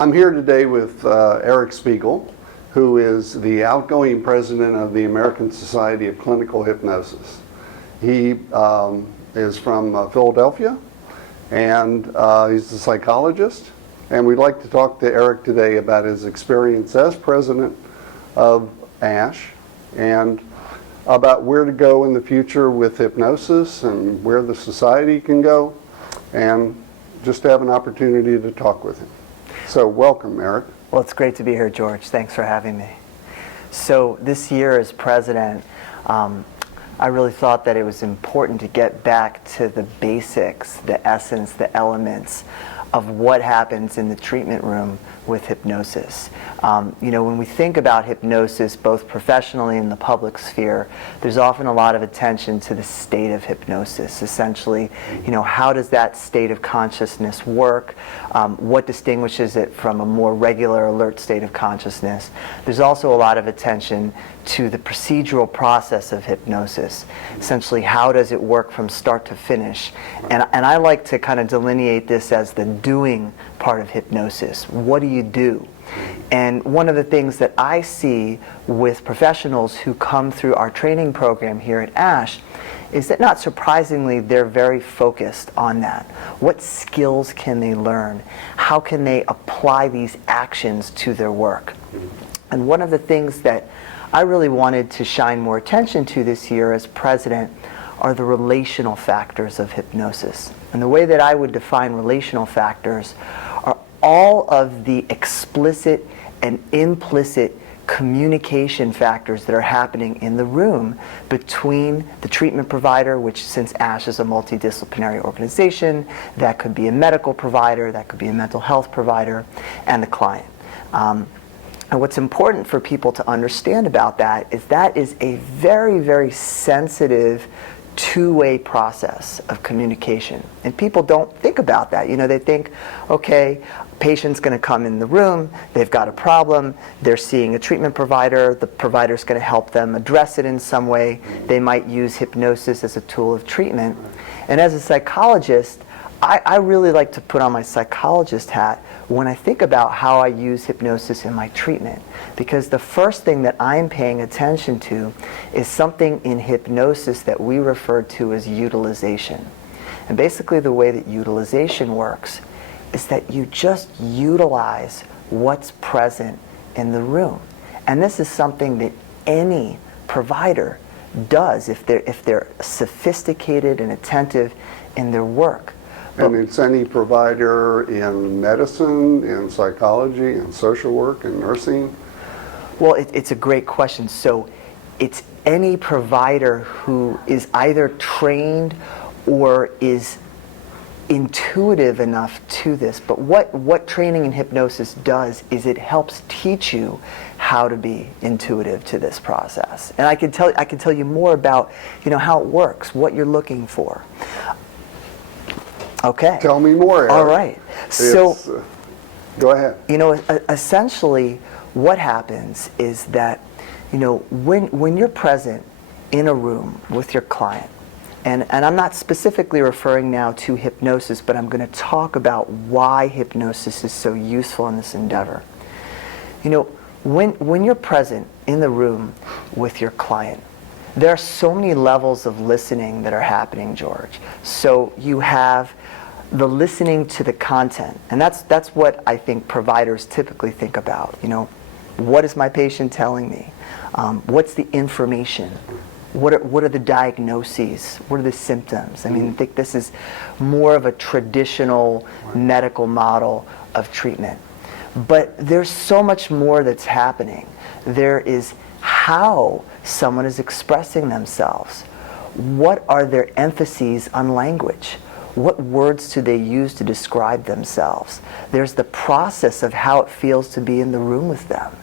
I'm here today with Eric Spiegel, who is the outgoing president of the American Society of Clinical Hypnosis. He is from Philadelphia, and he's a psychologist. And we'd like to talk to Eric today about his experience as president of ASCH and about where to go in the future with hypnosis and where the society can go, and just have an opportunity to talk with him. So welcome, Eric. Well, it's great to be here, George. Thanks for having me. So this year as president, I really thought that it was important to get back to the basics, the essence, the elements of what happens in the treatment room with hypnosis. When we think about hypnosis, both professionally and in the public sphere, there's often a lot of attention to the state of hypnosis. Essentially, how does that state of consciousness work? What distinguishes it from a more regular alert state of consciousness? There's also a lot of attention to the procedural process of hypnosis. Essentially, how does it work from start to finish? And I like to kind of delineate this as the doing part of hypnosis. What do you do? And one of the things that I see with professionals who come through our training program here at ASCH is that, not surprisingly, they're very focused on that. What skills can they learn? How can they apply these actions to their work? And one of the things that I really wanted to shine more attention to this year as president are the relational factors of hypnosis. And the way that I would define relational factors are all of the explicit and implicit communication factors that are happening in the room between the treatment provider, which, since ASCH is a multidisciplinary organization, that could be a medical provider, that could be a mental health provider, and the client. And what's important for people to understand about that is a very, very sensitive two-way process of communication. And people don't think about that. They think, okay, patient's going to come in the room, they've got a problem, they're seeing a treatment provider, the provider's going to help them address it in some way. They might use hypnosis as a tool of treatment. And as a psychologist, I really like to put on my psychologist hat when I think about how I use hypnosis in my treatment, because the first thing that I'm paying attention to is something in hypnosis that we refer to as utilization. And basically the way that utilization works is that you just utilize what's present in the room. And this is something that any provider does if they're sophisticated and attentive in their work. And it's any provider in medicine, in psychology, in social work, in nursing? Well, it's a great question. So it's any provider who is either trained or is intuitive enough to this. But what training in hypnosis does is it helps teach you how to be intuitive to this process. And I can tell you more about how it works, what you're looking for. Okay. Tell me more, Eric. All right. So, go ahead. Essentially, what happens is that, when you're present in a room with your client, and I'm not specifically referring now to hypnosis, but I'm going to talk about why hypnosis is so useful in this endeavor. When you're present in the room with your client, there are so many levels of listening that are happening, George. So you have the listening to the content, and that's what I think providers typically think about. What is my patient telling me? What's the information? What are the diagnoses? What are the symptoms? I think this is more of a traditional medical model of treatment. But there's so much more that's happening. There is how someone is expressing themselves. What are their emphases on language? What words do they use to describe themselves? There's the process of how it feels to be in the room with them.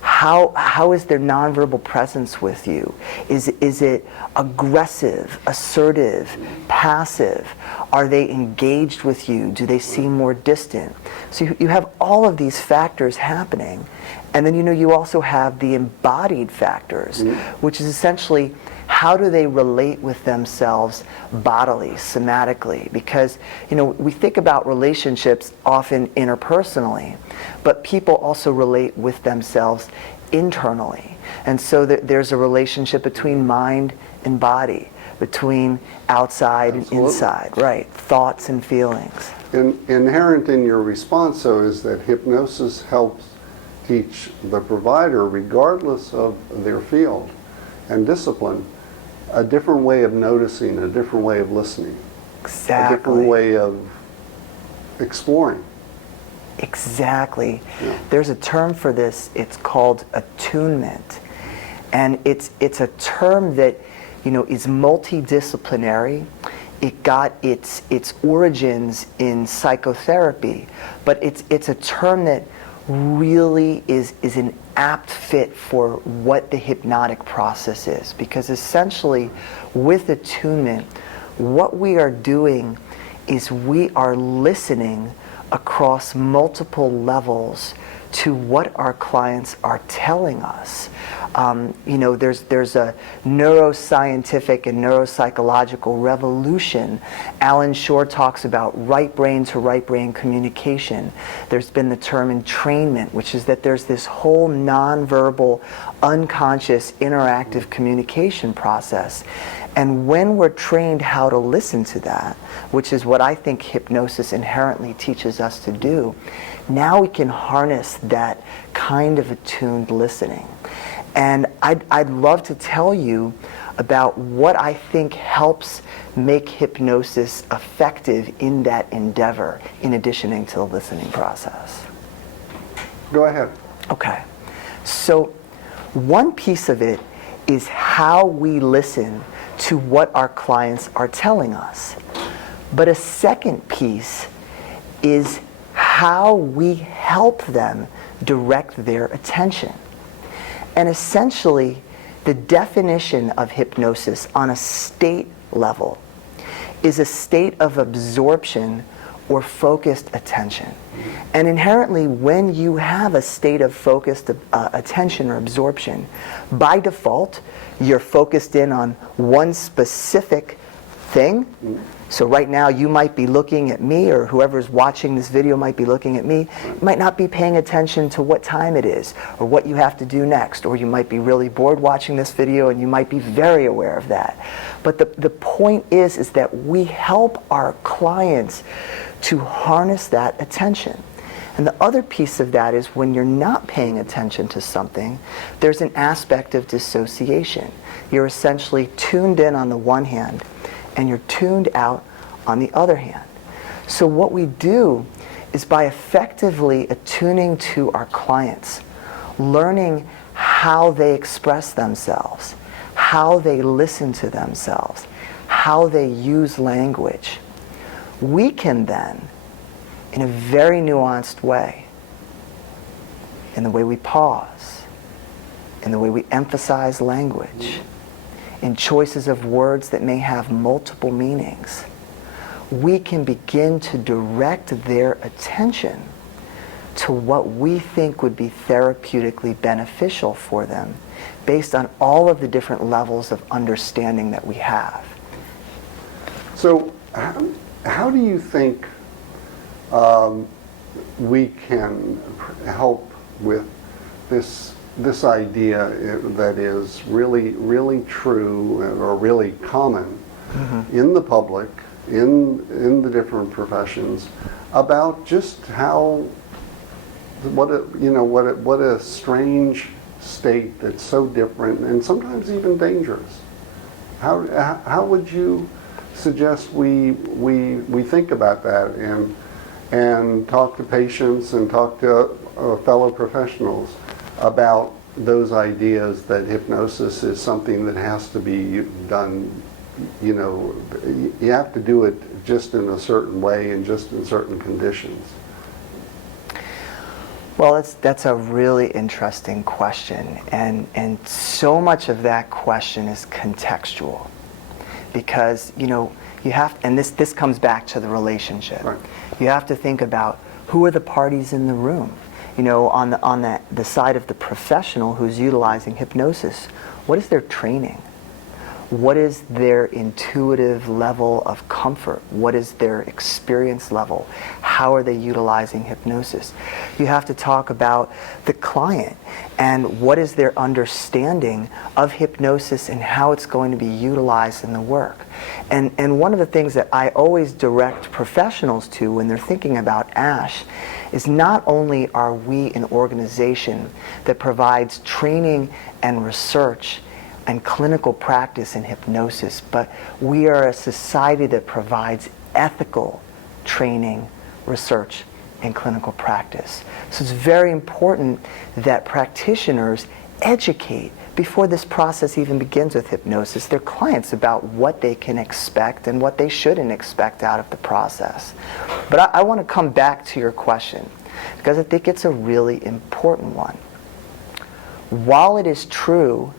How is their nonverbal presence with you? Is it aggressive, assertive, passive? Are they engaged with you? Do they seem more distant? So you have all of these factors happening. And then you also have the embodied factors, which is essentially how do they relate with themselves bodily, somatically? Because, you know, we think about relationships often interpersonally, but people also relate with themselves internally. And so there's a relationship between mind and body, between outside Absolutely. and inside, right? Thoughts and feelings. Inherent in your response, though, is that hypnosis helps teach the provider, regardless of their field and discipline, a different way of noticing, a different way of listening, Exactly. a different way of exploring. Exactly. Yeah. There's a term for this. It's called attunement. And it's a term that, you know, is multidisciplinary. It got its origins in psychotherapy, but it's a term that really is an apt fit for what the hypnotic process is, because essentially with attunement, what we are doing is we are listening across multiple levels to what our clients are telling us. You know, there's a neuroscientific and neuropsychological revolution. Alan Shore talks about right brain to right brain communication. There's been the term entrainment, which is that there's this whole nonverbal, unconscious, interactive communication process. And when we're trained how to listen to that, which is what I think hypnosis inherently teaches us to do, now we can harness that kind of attuned listening. And I'd love to tell you about what I think helps make hypnosis effective in that endeavor, in addition to the listening process. Go ahead. Okay. So one piece of it is how we listen to what our clients are telling us. But a second piece is how we help them direct their attention. And essentially, the definition of hypnosis on a state level is a state of absorption or focused attention. And inherently, when you have a state of focused attention or absorption, by default, you're focused in on one specific thing. So right now you might be looking at me, or whoever's watching this video might be looking at me. You might not be paying attention to what time it is or what you have to do next, or you might be really bored watching this video and you might be very aware of that. But the point is that we help our clients to harness that attention. And the other piece of that is when you're not paying attention to something, there's an aspect of dissociation. You're essentially tuned in on the one hand, and you're tuned out on the other hand. So what we do is, by effectively attuning to our clients, learning how they express themselves, how they listen to themselves, how they use language, we can then, in a very nuanced way, in the way we pause, in the way we emphasize language, in choices of words that may have multiple meanings, we can begin to direct their attention to what we think would be therapeutically beneficial for them, based on all of the different levels of understanding that we have. So how do you think we can help with this idea that is really true or really common in the public, in the different professions, about just what a strange state that's so different and sometimes even dangerous. How would you suggest we think about that and talk to patients and talk to fellow professionals about those ideas that hypnosis is something that has to be done, you have to do it just in a certain way and just in certain conditions? Well, that's a really interesting question, and so much of that question is contextual, because you have, and this comes back to the relationship. Right. You have to think about who are the parties in the room. On the side of the professional who's utilizing hypnosis, what is their training? What is their intuitive level of comfort? What is their experience level? How are they utilizing hypnosis? You have to talk about the client and what is their understanding of hypnosis and how it's going to be utilized in the work. And one of the things that I always direct professionals to when they're thinking about ASCH is not only are we an organization that provides training and research and clinical practice in hypnosis, but we are a society that provides ethical training, research, and clinical practice. So it's very important that practitioners educate before this process even begins with hypnosis their clients about what they can expect and what they shouldn't expect out of the process. But I want to come back to your question because I think it's a really important one. While it is true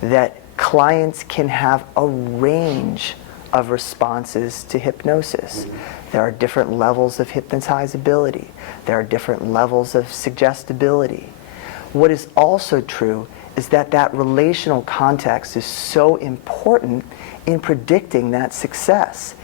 that clients can have a range of responses to hypnosis. There are different levels of hypnotizability. There are different levels of suggestibility. What is also true is that that relational context is so important in predicting that success.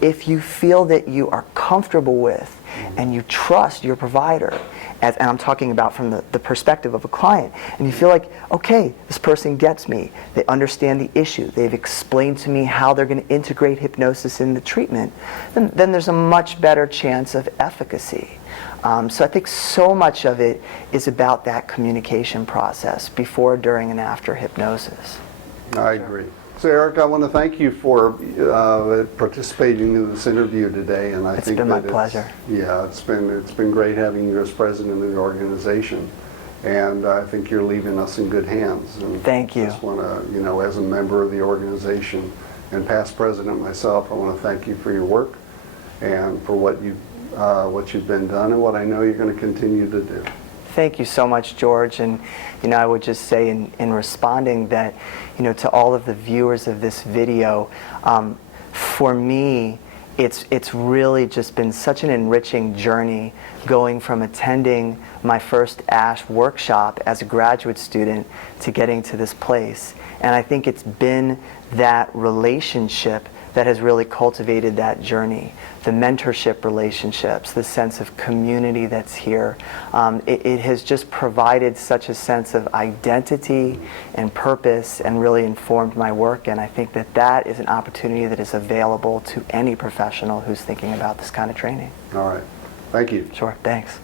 If you feel that you are comfortable with and you trust your provider, and I'm talking about from the perspective of a client, and you feel like, okay, this person gets me, they understand the issue, they've explained to me how they're going to integrate hypnosis in the treatment, then there's a much better chance of efficacy. So I think so much of it is about that communication process before, during, and after hypnosis. I agree. So Eric, I want to thank you for participating in this interview today, and It's been my pleasure. Yeah, it's been great having you as president of the organization, and I think you're leaving us in good hands. And Thank you. I just want to, as a member of the organization and past president myself, I want to thank you for your work and for what you've been done and what I know you're going to continue to do. Thank you so much, George. And I would just say in responding that, to all of the viewers of this video, for me, it's really just been such an enriching journey going from attending my first ASCH workshop as a graduate student to getting to this place. And I think it's been that relationship that has really cultivated that journey. The mentorship relationships, the sense of community that's here. It has just provided such a sense of identity and purpose and really informed my work, and I think that is an opportunity that is available to any professional who's thinking about this kind of training. All right. Thank you. Sure, thanks.